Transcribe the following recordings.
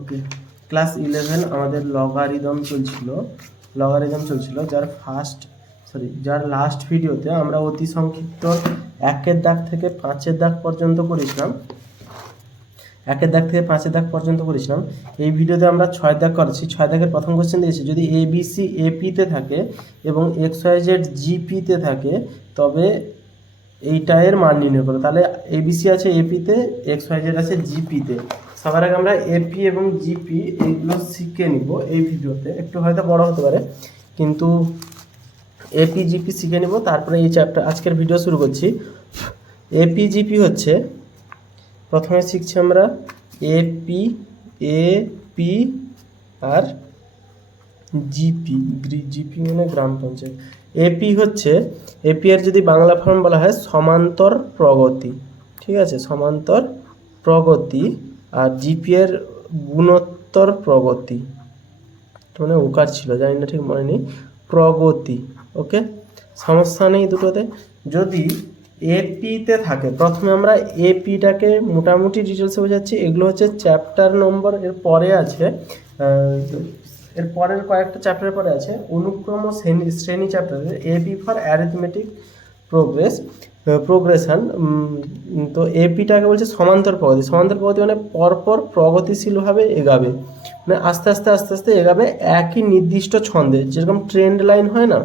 ওকে, class 11 আমাদের logarithm চলছিল যার লাস্ট ভিডিওতে আমরা অতি সংক্ষিপ্ত 1-এর দাগ থেকে 5-এর দাগ পর্যন্ত করেছিলাম। 1-এর দাগ থেকে 5-এর দাগ পর্যন্ত করেছিলাম। এই ভিডিওতে আমরা 6 দাগ করেছি। 6 দাগের প্রথম কোশ্চেন দিয়েছি, যদি ABC AP-তে থাকে এবং XYZ GP-তে থাকে তবে এইটা এর মান নির্ণয় করো। তাহলে ABC আছে AP-তে, XYZ আছে GP-তে। সবার আগে আমরা AP এবং GP এইগুলো শিখে নিব এই ভিডিওতে। একটু হয়তো বড় হতে পারে, কিন্তু AP GP শিখে নিব, তারপরে এই চ্যাপ্টার আজকের ভিডিও শুরু করছি। AP GP হচ্ছে, প্রথমে শিখছি আমরা AP আর জিপি মানে গ্রাম পঞ্চায়েত। এপি হচ্ছে, এপি এর যদি বাংলা ফর্ম বলা হয় সমান্তর প্রগতি, ঠিক আছে, সমান্তর প্রগতি। আর জিপি এর গুণোত্তর প্রগতি, মানে উকার ছিল, জানি না ঠিক মনে নেই, প্রগতি। ওকে, সমস্যা নেই দুটোতে। যদি এপিতে থাকে, প্রথমে আমরা এপিটাকে মোটামুটি ডিটেলসে বোঝাচ্ছি। এগুলো হচ্ছে চ্যাপ্টার নম্বর, এর পরে আছে, এর পরের কয়েকটা চ্যাপ্টারের পরে আছে অনুক্রম শ্রেণী চ্যাপ্টারের এপি ফর অ্যারিথমেটিক প্রোগ্রেশন। তো এপিটাকে বলছে সমান্তর প্রগতি। সমান্তর প্রগতি মানে পরপর প্রগতিশীলভাবে এগাবে, মানে আস্তে আস্তে এগাবে একই নির্দিষ্ট ছন্দে, যেরকম ট্রেন্ড লাইন হয় না,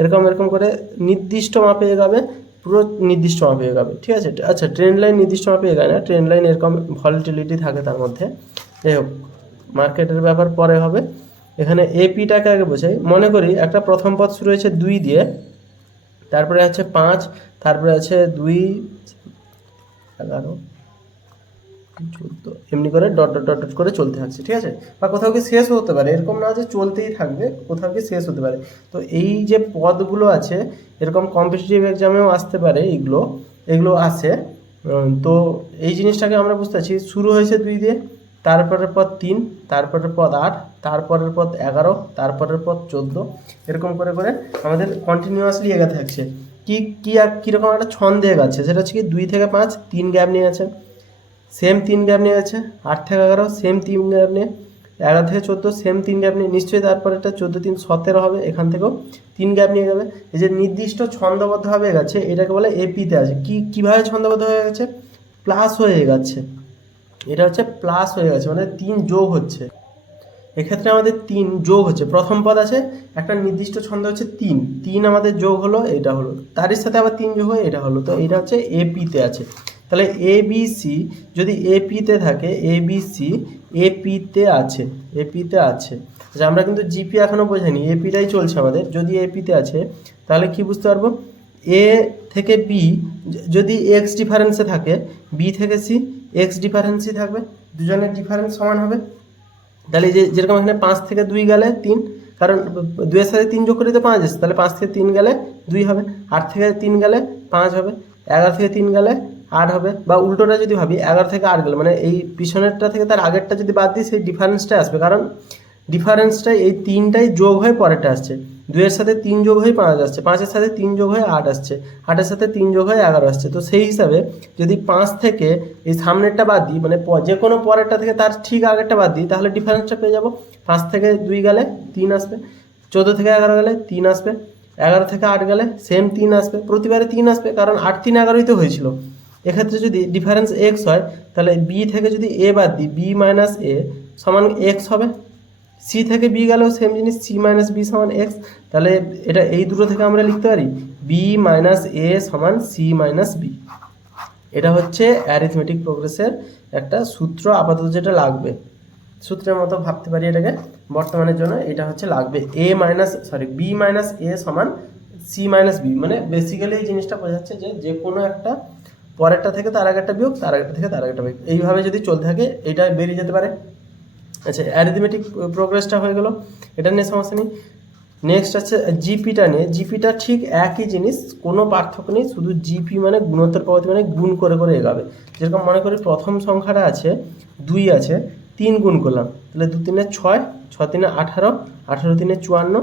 এরকম করে নির্দিষ্ট মাপে এগাবে, পুরো নির্দিষ্ট মাপে এগাবে, ঠিক আছে। আচ্ছা, ট্রেন্ড লাইন নির্দিষ্ট মাপে এগায় না, ট্রেন্ড লাইন এরকম ভলিটিলিটি থাকে তার মধ্যে। যাই হোক, মার্কেটের ব্যাপার পরে হবে। এখানে এপিটাকে আগে বোঝাই। মনে করি একটা প্রথম পদ শুরু হয়েছে 2 দিয়ে, তারপরে আছে 5, তারপরে আছে 2, 11, 14, এমনি করে ডট করে চলতে থাকছে, ঠিক আছে। বা কোথাও কি শেষ হতে পারে, এরকম না যে চলতেই থাকবে, কোথাও কি শেষ হতে পারে। তো এই যে পদগুলো আছে, এরকম কম্পিটিটিভ এক্সামেও আসতে পারে, এগুলো আসে। তো এই জিনিসটাকে আমরা বুঝতে পারছি, শুরু হয়েছে 2 দিয়ে, তারপরের পদ 3, তারপরের পদ 8, তারপরের পদ 11, তারপরের পদ 14, এরকম করে আমাদের কন্টিনিউয়াসলি এগাতে থাকছে। কীরকম একটা ছন্দে এগাচ্ছে, সেটা হচ্ছে কি 2 থেকে 5 3 গ্যাপ নিয়ে আছে, সেম 3 গ্যাপ নিয়ে আছে, 8 থেকে 11 সেম 3 গ্যাপ নিয়ে, 11 থেকে 14 সেম 3 গ্যাপ নিয়ে, নিশ্চয়ই তারপরে এটা 14 3 17 হবে, এখান থেকেও 3 গ্যাপ নিয়ে যাবে। এই যে নির্দিষ্ট ছন্দবদ্ধভাবে এগাচ্ছে, এটাকে বলে এপিতে আছে। কীভাবে ছন্দবদ্ধ হয়ে গেছে, প্লাস হয়ে এগাচ্ছে, এটা হচ্ছে প্লাস হয়ে গেছে, মানে 3 যোগ হচ্ছে। এক্ষেত্রে আমাদের 3 যোগ হচ্ছে, প্রথম পদ আছে একটা নির্দিষ্ট ছন্দ হচ্ছে 3 আমাদের যোগ হলো, এটা হলো, তারই সাথে আবার 3 যোগ হয়ে এটা হলো। তো এটা হচ্ছে এপিতে আছে। তাহলে এবিসি যদি এপিতে থাকে, এবিসি এপিতে আছে। আচ্ছা, আমরা কিন্তু জিপি এখনও বোঝাইনি, এপিটাই চলছে আমাদের। যদি এপিতে আছে তাহলে কি বুঝতে পারবো, এ থেকে বি যদি এক্স ডিফারেন্সে থাকে, বি থেকে সি এক্স ডিফারেন্সই থাকবে, দুজনের ডিফারেন্স সমান হবে। তাহলে যেরকম এখানে 5 থেকে 2 গেলে 3, কারণ 2 এর সাথে 3 যোগ করে তো 5 আসছে, তাহলে 5 থেকে 3 গেলে 2 হবে, 8 থেকে 3 গেলে 5 হবে, 11 থেকে 3 গেলে 8 হবে। বা উল্টোটা যদি ভাবি, 11 থেকে 8 গেলে, মানে এই পিছনেরটা থেকে তার আগেরটা যদি বাদ দিই, সেই ডিফারেন্সটাই আসবে, কারণ ডিফারেন্সটাই এই 3টাই যোগ হয়ে পরেরটা আসছে। 2 এর সাথে 3 যোগ হয়ে 5 আসছে, 5 এর সাথে 3 যোগ হয়ে 8 আসছে, 8 এর সাথে 3 যোগ হয়ে 11 আসছে। তো সেই হিসাবে যদি 5 থেকে এই সামনেরটা বাদ দিই, মানে যে কোনো পরেরটা থেকে তার ঠিক আগেরটা বাদ দিই, তাহলে ডিফারেন্সটা পেয়ে যাবো। 5 থেকে 2 গেলে 3 আসবে, 14 থেকে 11 গেলে 3 আসবে, 11 থেকে 8 গেলে সেম 3 আসবে, প্রতিবারে 3 আসবে, কারণ 8 3 11ই তো হয়েছিল। এক্ষেত্রে যদি ডিফারেন্স এক্স হয়, তাহলে বি থেকে যদি এ বাদ দিই, বি মাইনাস এ সমান এক্স হবে। সি থেকে বি গেলেও সেম জিনিস, সি মাইনাস বি সমান এক্স। তাহলে এটা এই দুটো থেকে আমরা লিখতে পারি বি মাইনাস এ সমান সি মাইনাস বি। এটা হচ্ছে অ্যারিথমেটিক প্রোগ্রেসের একটা সূত্র, আপাতত যেটা লাগবে, সূত্রের মতো ভাবতে পারি এটাকে বর্তমানের জন্য। এটা হচ্ছে লাগবে বি মাইনাস এ সমান সি মাইনাস বি। মানে বেসিক্যালি এই জিনিসটা বোঝাচ্ছে যে কোনো একটা পরেরটা থেকে তার আগেরটা বিয়োগ, তার আগেরটা থেকে তার আগেরটা বিয়োগ, এইভাবে যদি চলতে থাকে এটা বেরিয়ে যেতে পারে। আচ্ছা, অ্যারিথমেটিক প্রোগ্রেসটা হয়ে গেল, এটা নিয়ে সমস্যা নেই। নেক্সট আছে জিপিটা নিয়ে। জিপিটা ঠিক একই জিনিস, কোনো পার্থক্য নেই, শুধু জিপি মানে গুণোত্তর প্রগতি, মানে গুণ করে এগাবে। যেরকম মনে করি প্রথম সংখ্যাটা আছে 2 আছে, 3 গুণ করলাম, তাহলে 2 3 6, 6 3 18, 18 3 54,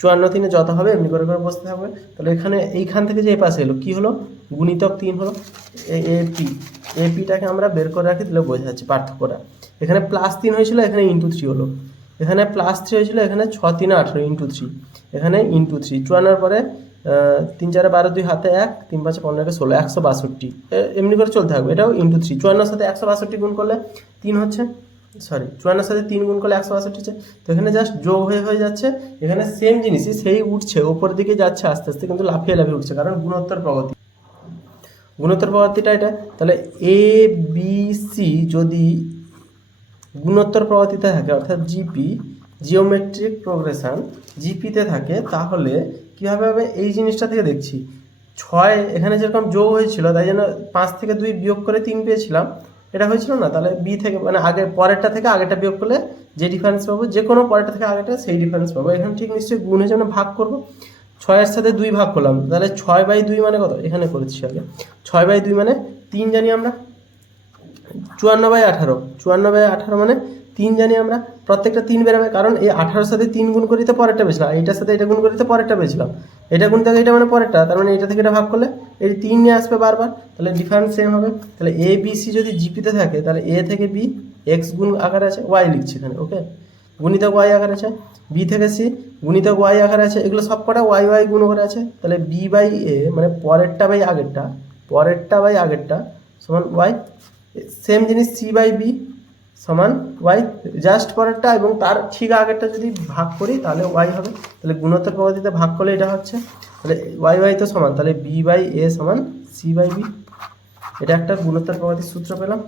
54 3 যত হবে এমনি করে বসতে থাকবে। তাহলে এইখান থেকে যে এই পাশে এলো কী হলো, গুণিতক 3 হলো। এপিটাকে আমরা বের করে রাখি, তাহলে বোঝা যাচ্ছে পার্থক্যটা। এখানে +3 হয়েছিল, এখানে ×3 হলো, এখানে +3 হয়েছিল, এখানে 6 3 18 ×3, এখানে ×3, 54 পরে 3 4 12 2 হাতে 1, 3 5 15 16, 162, এমনি করে চলতে থাকবে। এটাও ×3, 54 সাথে 162 গুণ করলে 3 হচ্ছে, সরি 54 সাথে 3 গুণ করলে 162 হচ্ছে। তো এখানে জাস্ট যোগ হয়ে যাচ্ছে, এখানে সেম জিনিসই সেই উঠছে, ওপর দিকে যাচ্ছে আস্তে আস্তে, কিন্তু লাফিয়ে লাফিয়ে উঠছে, কারণ গুণোত্তর প্রগতি, গুণোত্তর প্রগতিটা এটা। তাহলে এ বি সি যদি গুণোত্তর প্রগতিতে থাকে, অর্থাৎ জিপি, জিওমেট্রিক প্রোগ্রেশন জিপিতে থাকে, তাহলে কীভাবে হবে এই জিনিসটা থেকে দেখছি। 6 এখানে যেরকম যোগ হয়েছিল, তাই জন্য 5 থেকে 2 বিয়োগ করে 3 পেয়েছিলাম, এটা হয়েছিল না, তাহলে বি থেকে মানে আগে পরেরটা থেকে আগেরটা বিয়োগ করলে যে ডিফারেন্স পাবো, যে কোনো পরেরটা থেকে আগেরটা সেই ডিফারেন্স পাবো। এখানে ঠিক নিশ্চয়ই গুণ হয়েছে, মানে ভাগ করবো, 6 সাথে 2 ভাগ করলাম, তাহলে 6/2 মানে কত, এখানে করেছি আগে, 6/2 মানে 3 জানি আমরা, 54/18, 54/18 মানে 3 জানি আমরা, প্রত্যেকটা 3 বেরোবে, কারণ এই 18 সাথে 3 গুণ করিতে পরেরটা পেয়েছিলাম, এইটার সাথে এটা গুণ করিতে পরেরটা পেয়েছিলাম, এটা গুণ থেকে এটা মানে পরেরটা, তার মানে এটা থেকে এটা ভাগ করলে এই 3 নিয়ে আসবে বারবার, তাহলে ডিফারেন্স সেম হবে। তাহলে এ বি সি যদি জিপিতে থাকে, তাহলে এ থেকে বি এক্স গুণ আকারে আছে, ওয়াই লিখছি এখানে, ওকে, গুণিতক ওয়াই আকারে আছে, বি থেকে সি গুণিতক ওয়াই আকারে আছে, এগুলো সব কটা ওয়াই ওয়াই গুণ করে আছে, তাহলে বি বাই এ মানে পরেরটা বাই আগেরটা, পরেরটা বাই আগেরটা সমান ওয়াই, সেম জিনিস সি বাই বি সমান ওয়াই, জাস্ট পরেরটা এবং তার ঠিক আগেরটা যদি ভাগ করি তাহলে ওয়াই হবে। তাহলে গুণোত্তর পদ্ধতিতে ভাগ করলে এটা হচ্ছে, তাহলে ওয়াই ওয়াই তো সমান, তাহলে বি বাই এ সমান সি বাই বি, এটা একটা গুণোত্তর পদ্ধতির সূত্র পেলাম।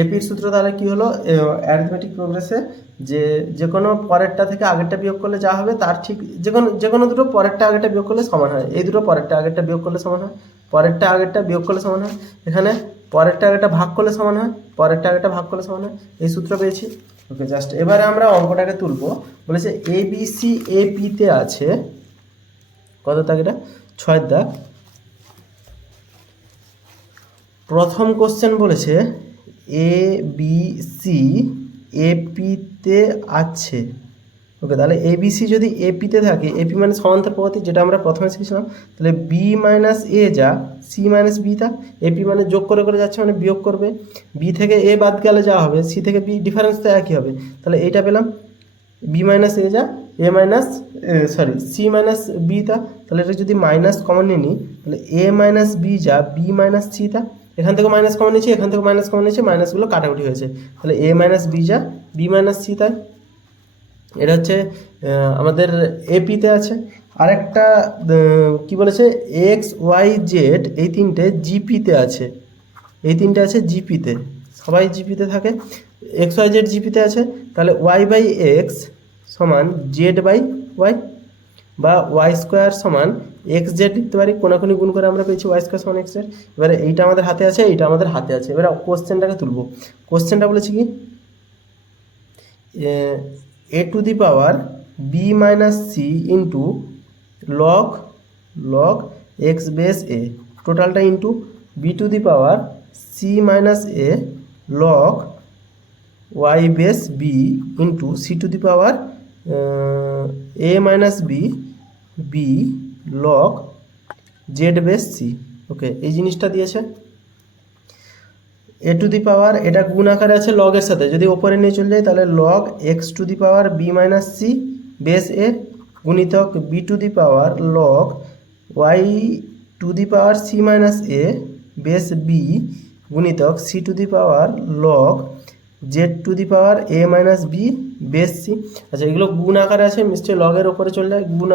এপির সূত্র তাহলে কি হলো, অ্যারিথমেটিক প্রোগ্রেসে যে কোনো পরেরটা থেকে আগেরটা বিয়োগ করলে যা হবে তার ঠিক যে কোনো দুটো পরেরটা আগেরটা বিয়োগ করলে সমান হয়, এই দুটো পরেরটা আগেরটা বিয়োগ করলে সমান হয়, পরেরটা আগেরটা বিয়োগ করলে সমান হয়, এখানে পরেরটা আগেরটা ভাগ করলে সমান হয়, পরেরটা আগেরটা ভাগ করলে সমান হয়, এই সূত্র পেয়েছি। ওকে, জাস্ট এবারে আমরা অঙ্কটাকে তুলবো। বলেছে এ বি সি এ পিতে আছে, কত দাগ এটা, 6 দাগ। প্রথম কোশ্চেন বলেছে এ বি সি এপিতে আছে। ওকে, তাহলে এবিসি যদি এপিতে থাকে, এপি মানে সমান্তর প্রগতি, যেটা আমরা প্রথমে শিখেছিলাম, তাহলে বি মাইনাস এ যা সি মাইনাস বি তা, এপি মানে যোগ করে করে যাচ্ছে মানে বিয়োগ করবে, বি থেকে এ বাদ গেলে যা হবে, সি থেকে বি ডিফারেন্স তো একই হবে, তাহলে এইটা পেলাম বি মাইনাস এ যা এ মাইনাস সি মাইনাস বি তা, তাহলে এটা যদি মাইনাস কমন নিয়ে নিই, তাহলে এ মাইনাস বি যা বি মাইনাস সি তা, এখান থেকে মাইনাস কমন নিয়েছি, এখান থেকে মাইনাস কমন নিয়েছি, মাইনাসগুলো কাটাকুটি হয়েছে, তাহলে এ মাইনাস বি যা বি মাইনাস সি তাই, এটা হচ্ছে আমাদের এপিতে আছে। আরেকটা কি বলেছে, এক্স ওয়াই জেড এই তিনটে জিপিতে আছে, এই তিনটে আছে জিপিতে, সবাই জিপিতে থাকে, এক্স ওয়াই জেড জিপিতে আছে, তাহলে ওয়াই বাই এক্স সমান জেড বাই ওয়াই, বা ওয়াই স্কোয়ার সমান এক্স জেড লিখতে পারি, কোনাকুনি গুণ করে আমরা পেয়েছি ওয়াই স্কোয়ার সমান এক্স জেড। এবারে এইটা আমাদের হাতে আছে, এইটা আমাদের হাতে আছে, এবারে কোশ্চেনটাকে তুলব। কোশ্চেনটা বলেছি কি, a to the power b minus c into log x base a, টোটালটা into b to the power c minus a log y base b into c to the power a minus b log z base c. Okay, এই জিনিসটা দিয়েছে। এ to the পাওয়ার এটা গুণ আকারে আছে লগের সাথে, যদি ওপরে নিয়ে চলে যায় তাহলে log x to the power b minus c base a গুণিতক b to the power log y to the power c minus a base b গুণিতক c to the power log z to the power a minus b base c. আচ্ছা, এগুলো গুণ আকারে আছে, নিশ্চয়ই লগের ওপরে চলে যায়, গুণ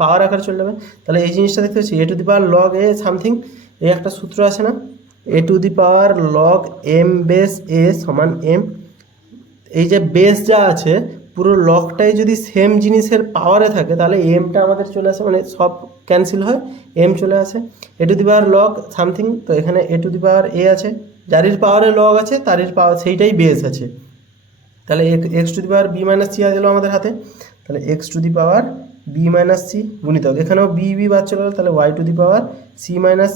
পাওয়ার আকারে চলে যাবে, তাহলে এই জিনিসটা দেখতে পাচ্ছি a to the power log a something, এই একটা সূত্র আছে না, a to the power log m base a সমান এম, এই যে বেস যা আছে পুরো লগটাই যদি সেম জিনিসের পাওয়ারে থাকে তাহলে এমটা আমাদের চলে আসে, মানে সব ক্যান্সেল হয়, এম চলে আসে। A to the power log something, তো এখানে এ টু দি পাওয়ার এ আছে, যারির পাওয়ারে লগ আছে তারির পাওয়ার সেইটাই বেস আছে, তাহলে x to the power b minus c গেলো আমাদের হাতে, তাহলে x to the power b minus c গুণিতক এখানেও বি বাদ চলে গেল, তাহলে y to the power c minus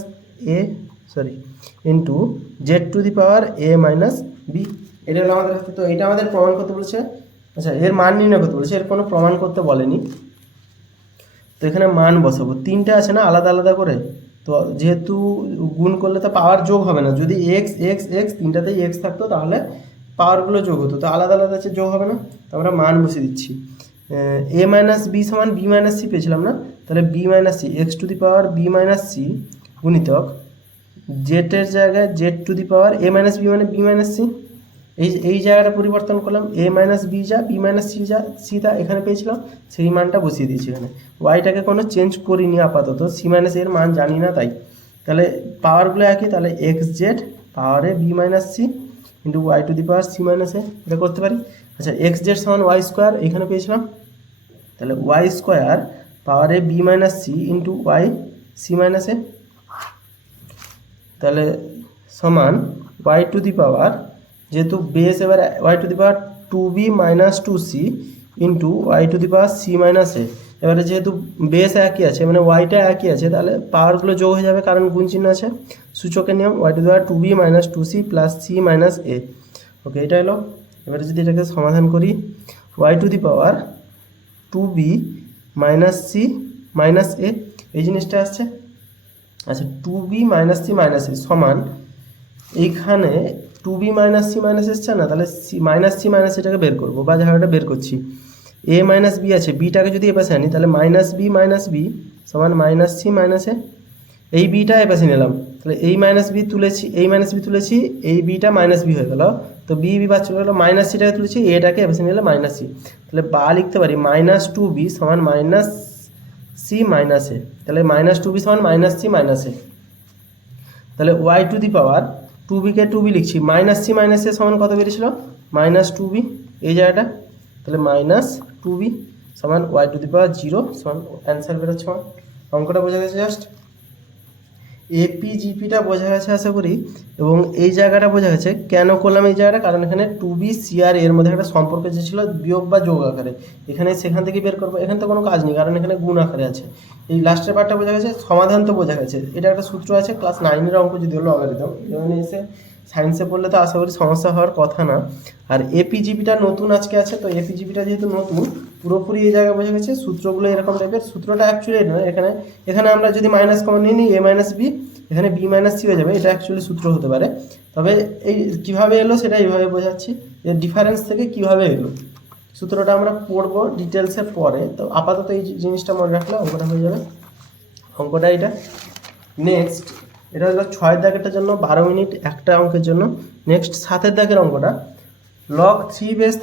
a into z to the power a minus b, এটা হলো আমাদের হাতে। তো এটা আমাদের প্রমাণ করতে বলেছে। আচ্ছা, এর মান নির্ণয় করতে বলেছে, এর কোনো প্রমাণ করতে বলেনি, তো এখানে মান বসাবো, তিনটে আছে না আলাদা আলাদা করে, তো যেহেতু গুণ করলে তো পাওয়ার যোগ হবে না, যদি এক্স এক্স এক্স তিনটাতেই এক্স থাকতো তাহলে পাওয়ারগুলো যোগ হতো, তো আলাদা আলাদা আছে, যোগ হবে না, তো আমরা মান বসিয়ে দিচ্ছি। এ মাইনাস বি সমান বি মাইনাস সি পেয়েছিলাম না, তাহলে b minus c x to the power b minus c গুণিতক জেটের জায়গায় z to the power a minus b মানে বি মাইনাস সি, এই জায়গাটা পরিবর্তন করলাম, এ মাইনাস বি যা বি মাইনাস সি যা সি তা এখানে পেয়েছিলাম, সেই মানটা বসিয়ে দিয়েছি এখানে। ওয়াইটাকে কোনো চেঞ্জ করিনি আপাতত, সি মাইনাস এর মান জানি না তাই। তাহলে পাওয়ারগুলো একই, তাহলে এক্স জেড পাওয়ারে b minus c into y to the power c minus a, এটা করতে পারি। আচ্ছা এক্স জেড সমান ওয়াই স্কোয়ার এখানে পেয়েছিলাম, তাহলে ওয়াই স্কোয়ার পাওয়ারে b minus c into y c minus a, তাহলে সমান ওয়াই টু দি পাওয়ার, যেহেতু বেস এবার y to the power two b minus two c into y to the power c minus a. এবারে যেহেতু base একই আছে মানে ওয়াইটা একই আছে, তাহলে পাওয়ারগুলো যোগ হয়ে যাবে কারণ গুণ চিহ্ন আছে, সূচকের নিয়ম y to the power two b minus two c plus c minus a. Okay, এটা হলো। এবারে যদি এটাকে সমাধান করি, y to the power two b minus c minus a এই জিনিসটা আসছে। আচ্ছা two b minus c minus a সমান, এইখানে two b minus c minus এসছে না, তাহলে সি মাইনাস এটাকে বের করবো বা যাহাটা বের করছি, এ মাইনাস বি আছে, বিটাকে যদি এ পাশে আনি তাহলে মাইনাস বি সমান মাইনাস সি মাইনাস এ, এই বিটা এ পাশে নিলাম, তাহলে এই মাইনাস বি তুলেছি এই বিটা মাইনাস বি হয়ে গেল, তো বি বাদ চলে গেলো, মাইনাস সিটাকে তুলেছি এটাকে এ পাশে নিলে মাইনাস সি, তাহলে বা লিখতে পারি মাইনাস টু বি সমান মাইনাস সি মাইনাস এ, তাহলে মাইনাস টু বি সমান মাইনাস সি মাইনাস এ। তাহলে y to the power two বিকে টু বি লিখছি, মাইনাস সি মাইনাস এ সমান কত বেরিয়েছিল মাইনাস টু বি এই জায়গাটা, তাহলে মাইনাস টু বি সমান y to the power zero সমান অ্যান্সার বেরোচ্ছে আমার। অঙ্কটা বোঝা গেছে জাস্ট, এপি জিপিটা বোঝা গেছে আশা করি, এবং এই জায়গাটা বোঝা গেছে কেন করলাম এই জায়গাটা, কারণ এখানে টু বি সি আর এর মধ্যে একটা সম্পর্ক যে ছিল বিয়োগ বা যোগ আকারে, এখানে সেখান থেকে বের করবো, এখানে তো কোনো কাজ নেই কারণ এখানে গুণ আকারে আছে। এই লাস্টের পার্টটা বোঝা গেছে, সমাধান তো বোঝা গেছে, এটা একটা সূত্র আছে ক্লাস 9-এর অঙ্ক যদি হলো লগারিদম, এখানে এসে সায়েন্সে পড়লে তো আশা করি সমস্যা হওয়ার কথা না। আর এপিজিপিটা নতুন আজকে আছে, তো এপিজিপিটা যেহেতু নতুন পুরোপুরি এই জায়গায় বোঝা গেছে, সূত্রগুলো এরকম টাইপের, সূত্রটা অ্যাকচুয়ালি নয়, এখানে আমরা যদি মাইনাস কমন নিয়ে নিই এ মাইনাস বি, এখানে বি মাইনাস সি হয়ে যাবে, এটা অ্যাকচুয়ালি সূত্র হতে পারে। তবে এই কীভাবে এলো সেটা এইভাবে বোঝাচ্ছি, এর ডিফারেন্স থেকে কীভাবে এলো সূত্রটা আমরা পড়বো ডিটেলসে পরে, তো আপাতত এই জিনিসটা মনে রাখলে অঙ্কটা হয়ে যাবে। অঙ্কটা এটা নেক্সট, এটা হলো 6 দাগেরটার জন্য 12 মিনিট একটা অঙ্কের জন্য। নেক্সট 7 দাগের অঙ্কটা, লগ 3 বেস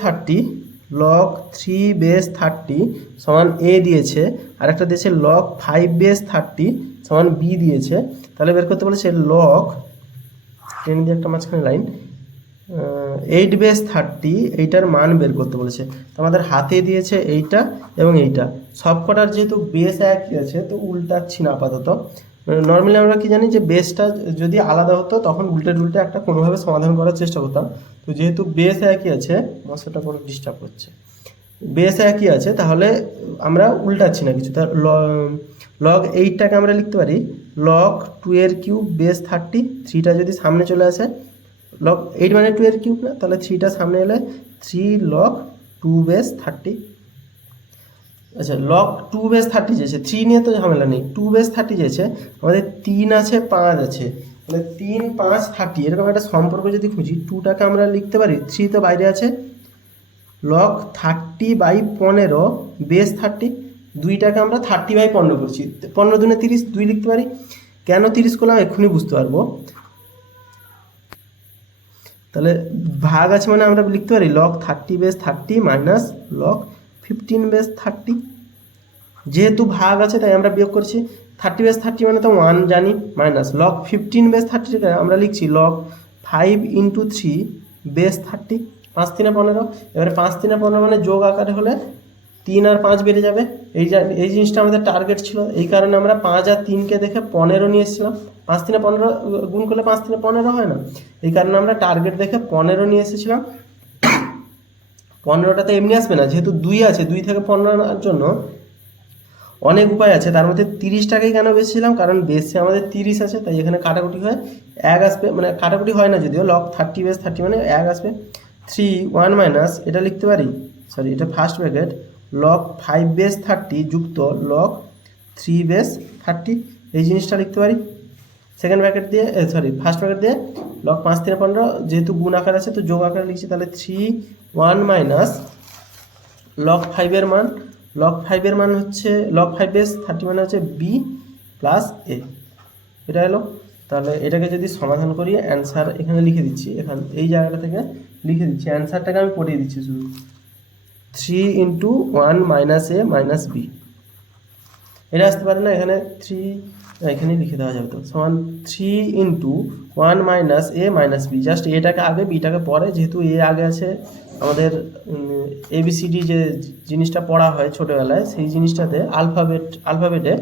30 সমান এ দিয়েছে, আর একটা দিয়েছে লগ 5 বেস 30 সমান বি দিয়েছে, তাহলে বের করতে বলেছে লগ 10 দিয়ে একটা মাঝখানে লাইন 8 বেস 30 এইটার মান বের করতে বলেছে। তো আমাদের হাতে দিয়েছে এইটা এবং এইটা, সবকটার যেহেতু বেস একই আছে তো উল্টাচ্ছি না আপাতত। নর্মালি আমরা কি জানি যে বেসটা যদি আলাদা হতো তখন উল্টে একটা কোনোভাবে সমাধান করার চেষ্টা করতাম, তো যেহেতু বেস একই আছে, মশাটা কোনো ডিস্টার্ব করছে, বেস একই আছে তাহলে আমরা উল্টাচ্ছি না কিছু। তার লগ 8টাকে আমরা লিখতে পারি লগ 2 এর কিউব বেস 30, 3টা যদি সামনে চলে আসে, লগ 8 মানে 2 এর কিউব না, তাহলে 3টা সামনে এলে 3 লগ 2 বেস 30। আচ্ছা লগ 2 বেস 30 যেছে, 3 নিয়ে তো ঝামেলা নেই, 2 বেস 30 যেছে, আমাদের 3 আছে 5 আছে, তাহলে 3 5 30 এরকম একটা সম্পর্ক যদি খুঁজি, 2টাকে আমরা লিখতে পারি, 3 তো বাইরে আছে, লগ 30/15 বেস 30, 2টাকে আমরা 30/15 করছি, 15 দুনে 30, 2 লিখতে পারি। কেন 30 করলাম এক্ষুনি বুঝতে পারবো। তাহলে ভাগ আছে মানে আমরা লিখতে পারি log 30 base 30 minus log 15 base 30, যেহেতু ভাগ আছে তাই আমরা বিয়োগ করছি, 30 বেস 30 মানে তো 1 জানি, মাইনাস লগ 15 বেস 30 আমরা লিখছি লগ 5 ইন্টু 3 বেস 30, 5 3 15, এবারে 5 3 15 মানে যোগ আকারে হলে 3 আর 5 বেড়ে যাবে, এই জিনিসটা আমাদের টার্গেট ছিল, এই কারণে আমরা 5 আর 3কে দেখে 15 নিয়ে এসেছিলাম, 5 3 15 গুণ করলে 5 3 15 হয় না, এই কারণে আমরা টার্গেট দেখে 15 নিয়ে এসেছিলাম। 15টা তো এমনি আসবে না, যেহেতু 2 আছে, 2 থেকে 15 আনার জন্য অনেক উপায় আছে, তার মধ্যে 30টাকেই কেন বেশিছিলাম, কারণ বেসে আমাদের 30 আছে, তাই এখানে কাটাকুটি হয় 1 আসবে, মানে কাটাকুটি হয় না যদিও, লগ 30 বেস 30 মানে 1 আসবে, 3 1 মাইনাস এটা লিখতে পারি, সরি এটা ফার্স্ট ব্র্যাকেট লগ 5 বেস 30 যুক্ত লগ 3 বেস 30, এই জিনিসটা লিখতে পারি। সেকেন্ড ব্র্যাকেট দিয়ে ফার্স্ট ব্র্যাকেট দিয়ে লগ 5 3 15, যেহেতু গুণ আকার আছে তো যোগ আকারে লিখছি, তাহলে 3 1 মাইনাস লগ 5-এর মান, লগ 5-এর মান হচ্ছে লগ 5 বেস 30 মানে হচ্ছে বি প্লাস এ, এটা এলো। তাহলে এটাকে যদি সমাধান করি অ্যান্সার এখানে লিখে দিচ্ছি, এখানে এই জায়গাটা থেকে লিখে দিচ্ছি, অ্যান্সারটাকে আমি পড়িয়ে দিচ্ছি শুধু 3 ইন্টু 1 মাইনাস এ মাইনাস বি, এটা আসতে পারে না, এখানে 3 এখানে লিখে দেওয়া যাবে, তো সমান 3 ইন্টু 1 মাইনাস এ মাইনাস বি, জাস্ট এটাকে আগে বিটাকে পরে, যেহেতু এ আগে আছে আমাদের এবিসিডি যে জিনিসটা পড়া হয় ছোটোবেলায় সেই জিনিসটাতে আলফাবেটে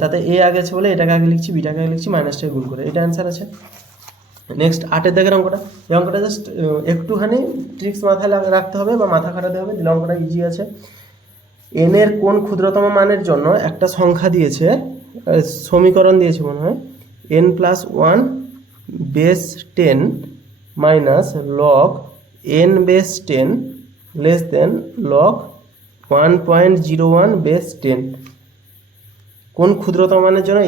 তাতে এ আগে আছে বলে এটাকে আগে লিখছি, বিটাকে আগে লিখছি, মাইনাসটাকে গুণ করে, এটা অ্যান্সার আছে। নেক্সট 8-এর দাগের অঙ্কটা, এই অঙ্কটা জাস্ট একটুখানি ট্রিক্স মাথায় রাখতে হবে বা মাথা খাটাতে হবে, দিলে অঙ্কটা ইজি আছে। এন এর কোন ক্ষুদ্রতম মানের জন্য একটা সংখ্যা দিয়েছে, সমীকরণ দিয়েছে মনে হয়, n plus 1 base 10 minus log n base 10 less than log 1.01 base 10, কোন ক্ষুদ্রতম মানের জন্য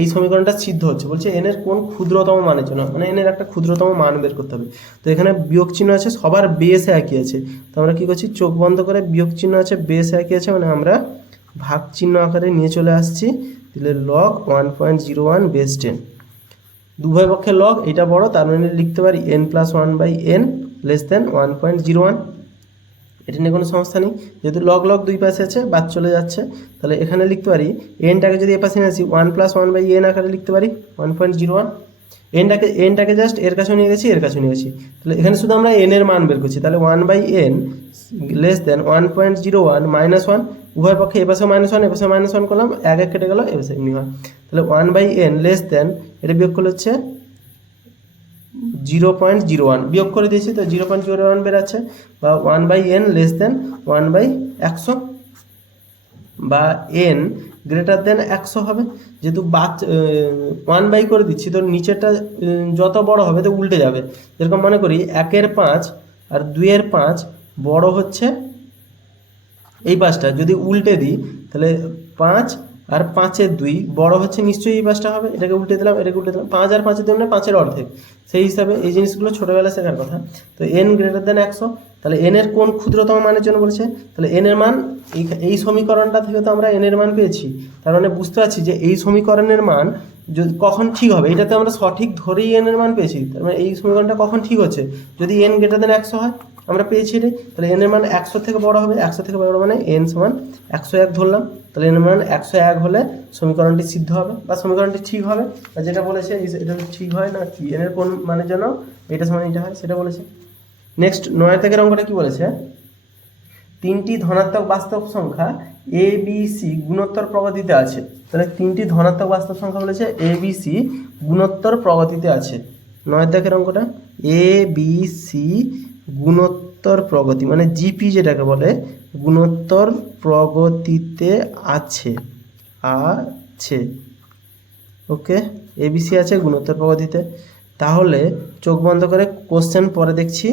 এই সমীকরণটা সিদ্ধ হচ্ছে, বলছে এন এর কোন ক্ষুদ্রতম মানের জন্য, মানে এন এর একটা ক্ষুদ্রতম মান বের করতে হবে। তো এখানে বিয়োগ চিহ্ন আছে, সবার বেসে একই আছে, তো আমরা কী করছি, চোখ বন্ধ করে বিয়োগ চিহ্ন আছে, বেসে একই আছে, মানে আমরা ভাগ চিহ্ন আকারে নিয়ে চলে আসছি, দিলে লগ 1.01 বেস 10, উভয় পক্ষে লগ, এটা বড়, তার মানে লিখতে পারি n plus 1/n less than 1.01, এটা নিয়ে কোনো সমস্যা নেই, যেহেতু লগ লগ দুই পাশে আছে বাদ চলে যাচ্ছে, তাহলে এখানে লিখতে পারি এনটাকে যদি এ পাশে নিয়ে আসি 1 প্লাস 1/n আকারে লিখতে পারি 1.01, এনটাকে জাস্ট এর কাছে নিয়ে গেছি, এর কাছে নিয়ে গেছি, তাহলে এখানে শুধু আমরা এন এর মান বের করছি, তাহলে 1/n লেস দেন 1.01 মাইনাস 1, উভয় পক্ষে এ পাশে -1 এ পাশে -1 করলাম, এক এক কেটে গেল, এ পাশে এমনি হয়, তাহলে 1/n লেস দেন, এটা বিয়োগ করলে হচ্ছে 0.01, বিয়োগ করে দিয়েছি তো 0.01 বেরাচ্ছে, বা 1/n লেস দেন 1/100, বা n গ্রেটার দেন 100 হবে, যেহেতু 1 করে দিচ্ছি তো নিচেরটা যত বড় হবে তো উল্টে যাবে, যেরকম মনে করি 1-এর 5 আর 2-এর 5 বড় হচ্ছে এই পাঁচটা, যদি উল্টে দিই তাহলে 5 আর 5-এর 2 বড় হচ্ছে নিশ্চয়ই এই পাঁচটা হবে, এটাকে উল্টে দিলাম, এটাকে উল্টে দিলাম, 5 আর 5-এর 2 মানে 5-এর অর্ধেক, সেই হিসাবে এই জিনিসগুলো ছোটোবেলা শেখার কথা। তো n গ্রেটার দেন 100, তাহলে n এর কোন ক্ষুদ্রতম মানের জন্য বলছে, তাহলে n এর মান এই সমীকরণটা থেকে তো আমরা n এর মান পেয়েছি, তার মানে বুঝতে পারছি যে এই সমীকরণের মান যদি কখন ঠিক হবে, এটাতে আমরা সঠিক ধরেই n এর মান পেয়েছি, তার মানে এই সমীকরণটা কখন ঠিক হচ্ছে, যদি n গ্রেটার দেন 100 হয়, আমরা পেয়েছি এটাই, তাহলে n এর মান 100 থেকে বড় হবে, 100 থেকে বড় মানে n সমান 101 ধরলাম, তাহলে n এর মান 101 হলে সমীকরণটি সিদ্ধ হবে বা সমীকরণটি ঠিক হবে, বা যেটা বলেছে এটা ঠিক হয় না কি, n এর কোন মানের জন্য এটা সমান এটা হয় সেটা বলেছে। নেক্সট 9 থেকে অঙ্কটা কি বলেছে, 3টি ধনাত্মক বাস্তব সংখ্যা এ বি সি গুণোত্তর প্রগতিতে আছে, তাহলে 3টি ধনাত্মক বাস্তব সংখ্যা বলেছে এ বি সি গুণোত্তর প্রগতিতে আছে, 9 থেকে অঙ্কটা এ বি সি গুণোত্তর প্রগতি মানে জিপি যেটাকে বলে, গুণোত্তর প্রগতিতে আছে, ওকে, এবিসি আছে গুণোত্তর প্রগতিতে, তাহলে চোখ বন্ধ করে কোশ্চেন পরে দেখছি,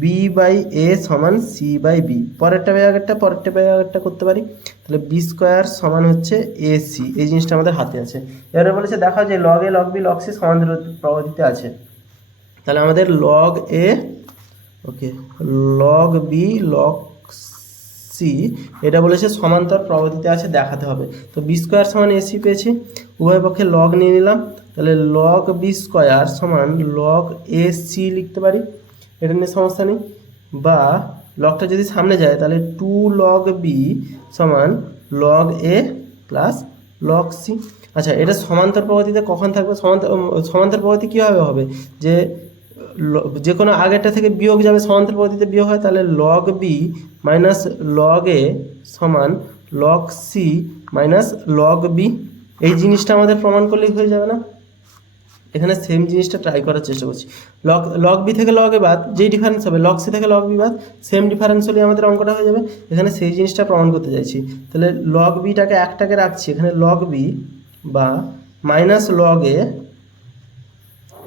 b/a সমান c/b, পরেরটা বাই আগেরটা করতে পারি, তাহলে b স্কোয়ার সমান হচ্ছে ac, এই জিনিসটা আমাদের হাতে আছে। এবারে বলেছে দেখাও যে log a log b log c সমান্তর প্রগতিতে আছে, তাহলে আমাদের log a okay log b log c এটা বলেছে সমান্তর প্রগতিতে আছে দেখাতে হবে, তো বি স্কোয়ার সমান এসি পেয়েছি, উভয় পক্ষে লগ নিয়ে নিলাম, তাহলে লগ বি স্কোয়ার সমান লগ এ সি লিখতে পারি, এটা নিয়ে সমস্যা নেই, বা লগটা যদি সামনে যায় তাহলে 2 log বি সমান লগ এ প্লাস লগ সি। আচ্ছা, এটা সমান্তর প্রগতিতে কখন থাকবে, সমান্তর প্রগতি কীভাবে হবে, যে কোনো আগেরটা থেকে বিয়োগ যাবে, সমান্তর পদ্ধতিতে বিয়োগ হয়, তাহলে log b minus log a সমান log c minus log b, এই জিনিসটা আমাদের প্রমাণ করলেই হয়ে যাবে না, এখানে সেম জিনিসটা ট্রাই করার চেষ্টা করছি, লগ বি থেকে লগ এ বাদ যেই ডিফারেন্স হবে, লগ সি থেকে লগ বি বাদ সেম ডিফারেন্স হলে আমাদের অঙ্কটা হয়ে যাবে, এখানে সেই জিনিসটা প্রমাণ করতে চাইছি, তাহলে লগ বিটাকে একটাকে রাখছি এখানে লগ বি, বা মাইনাস লগ এ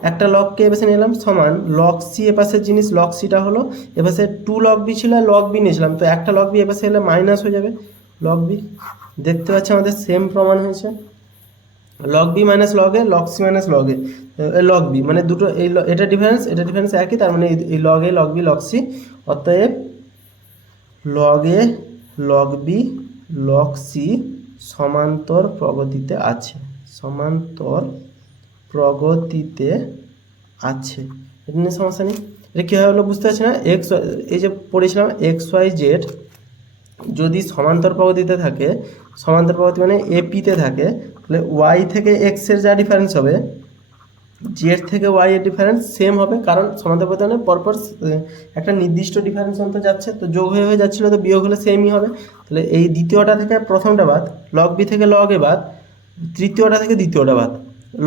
একটা লগকে এপাশে নিলাম সমান লগ সি, এপাশের জিনিস লগ সিটা হলো, এপাশে 2 log বি ছিল লগ বি নিয়েছিলাম, তো একটা লগ বি এপাশে এলে মাইনাস হয়ে যাবে লগ বি, দেখতে পাচ্ছি আমাদের সেম প্রমাণ হয়েছে, log b minus log a, log c minus log a, log B মানে দুটো এই এটা ডিফারেন্স একই, তার মানে এই log a log b log C, অতএব log a log b log C সমান্তর প্রগতিতে আছে, সমান্তর প্রগতিতে আছে। এটা নিয়ে সমস্যা নেই। এটা কীভাবে হলো বুঝতে পারছি না? এক্স, এই যে পড়েছিলাম এক্স ওয়াই জেড যদি সমান্তর প্রগতিতে থাকে, সমান্তর প্রগতি মানে এপিতে থাকে, তাহলে ওয়াই থেকে এক্সের যা ডিফারেন্স হবে জেড থেকে ওয়াই এর ডিফারেন্স সেম হবে, কারণ সমান্তর প্রগতি মানে পরপর একটা নির্দিষ্ট ডিফারেন্স অন্তর যাচ্ছে, তো যোগ হয়ে যাচ্ছিলো, তো বিয়োগ হলে সেমই হবে। তাহলে এই দ্বিতীয়টা থেকে প্রথমটা বাদ, লগ বি থেকে লগ এ বাদ, তৃতীয়টা থেকে দ্বিতীয়টা বাদ,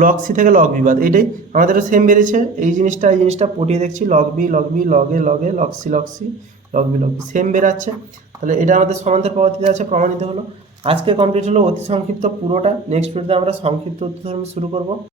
লগ সি থেকে লগ বি বাদ, এইটাই আমাদেরও সেম বেরিয়েছে। এই জিনিসটা পটিয়ে দেখছি, log b log b log a log c log b same বেরাচ্ছে। তাহলে এটা আমাদের সমান্তর প্রগতিতে আছে, প্রমাণিত হলো। আজকে কমপ্লিট হলো অতি সংক্ষিপ্ত পুরোটা। নেক্সট ভিডিওতে আমরা সংক্ষিপ্ত উত্তরধর্মী শুরু করব।